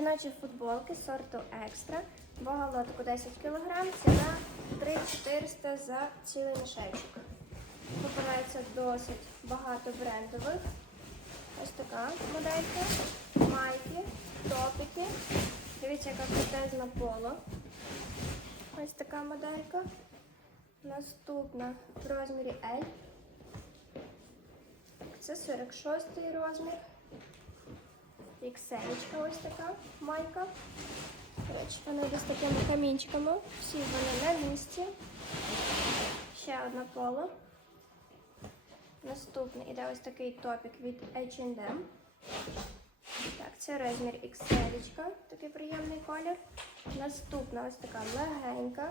Жіночі футболки сорту екстра. Вага лотику 10 кг, ціна 3400 за цілий мішечок. Попадається досить багато брендових. Ось така моделька. Майки, топики. Дивіться, яка крутезна поло. Ось така моделька. Наступна в розмірі L. Це 46 розмір. Ікселечка ось така майка. Речі, вона йде з такими камінчиками. Всі вони на місці. Ще одна поло. Наступний іде ось такий топік від H&M. Так, це розмір XL, такий приємний колір. Наступна ось така легенька.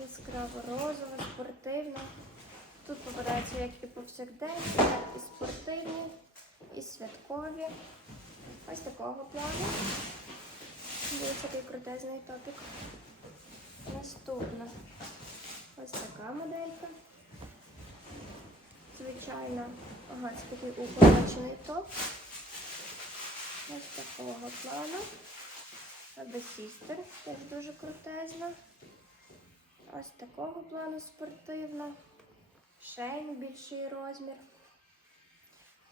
Яскраво розова, спортивна. Тут попадаються як і повсякденні, так і спортивні, і святкові. Ось такого плану. Дивіться, який крутезний топік. Наступна ось така моделька. Звичайно, це такий укорочений топ. Ось такого плану. Sister теж дуже крутезна. Ось такого плану спортивна. Шейн більший розмір.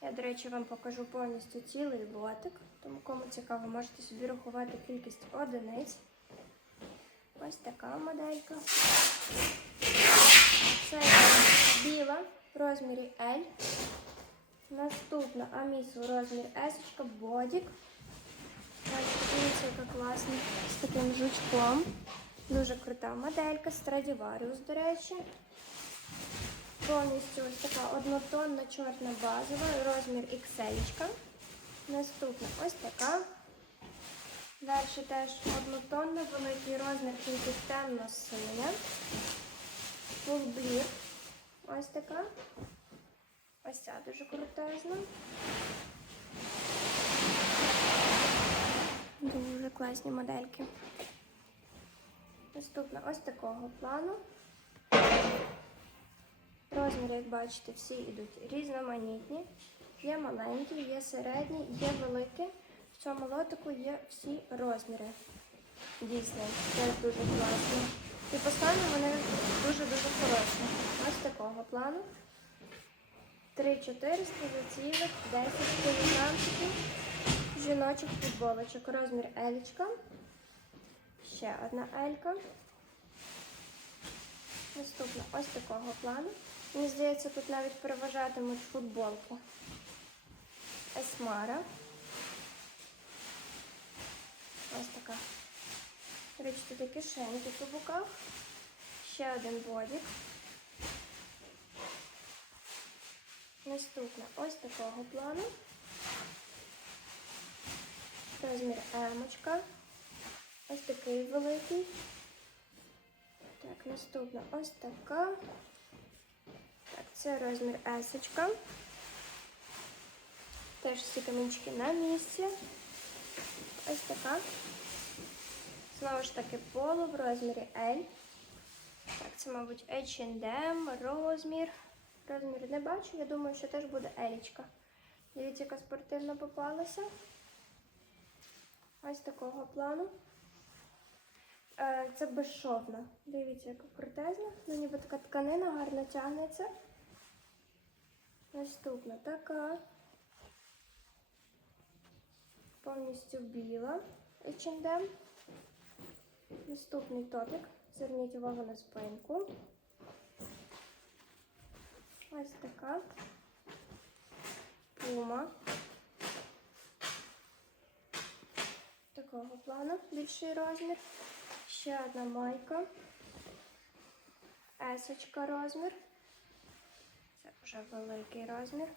Я, до речі, вам покажу повністю цілий лотик. Тому кому цікаво, можете собі рахувати кількість одиниць. Ось така моделька. Це біла в розмірі L. Наступна Амісу розмір S, бодік. Ось яка класна з таким жучком. Дуже крута моделька, Stradivarius, до речі. Повністю ось така однотонна чорна базова, розмір XL. Наступна ось така. Далі теж однотонна, великий розмір, тільки темно-синя. Фулблір. Ось така. Ось ця дуже крутезна. Дуже класні модельки. Наступна ось такого плану. Розміри, як бачите, всі йдуть різноманітні. Є маленькі, є середні, є великі. В цьому лотику є всі розміри. Дійсно, це дуже класно. І по вони дуже-дуже хороші. Ось такого плану. 3400 за цілих 10 кілограмчиків жіночих футболочок. Розмір Елічка. Ще одна Елька. Наступна ось такого плану. Мені здається, тут навіть переважатимуть футболку. Есмара. Ось така. Речі, тут кишеньки по боках. Ще один бодік. Наступна ось такого плану. Розмір емочка. Ось такий великий. Так, наступна ось така. Це розмір есочка. Теж всі камінчики на місці. Ось така. Знову ж таки поло в розмірі L. Так, це, мабуть, H&M, розмір. Розмір не бачу, я думаю, що теж буде Елічка. Дивіться, яка спортивна попалася. Ось такого плану. Е, Це безшовна. Дивіться, яка крутезна. Ну, ніби така тканина гарно тягнеться. Наступна така. Повністю біла H&M. Наступний топік. Зверніть увагу на спинку. Ось така. Пума. Такого плану більший розмір. Ще одна майка. Есочка розмір. Вже великий розмір.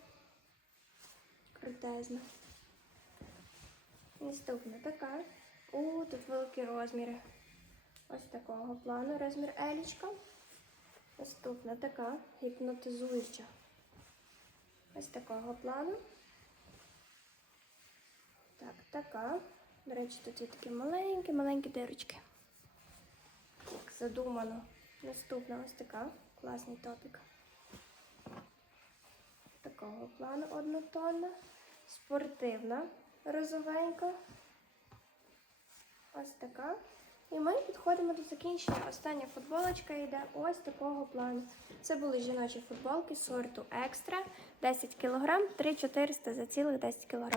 Крутезна. Наступна така. У, тут великі розміри. Ось такого плану. Розмір елічка. Наступна така гіпнотизуюча. Ось такого плану. Так, така. До речі, тут є такі маленькі-маленькі дирочки. Так, задумано. Наступна ось така. Класний топік. Такого плану однотонна. Спортивна. розовенька. Ось така. І ми підходимо до закінчення. Остання футболочка йде ось такого плану. Це були жіночі футболки сорту екстра 10 кг, 3400 за цілих 10 кг.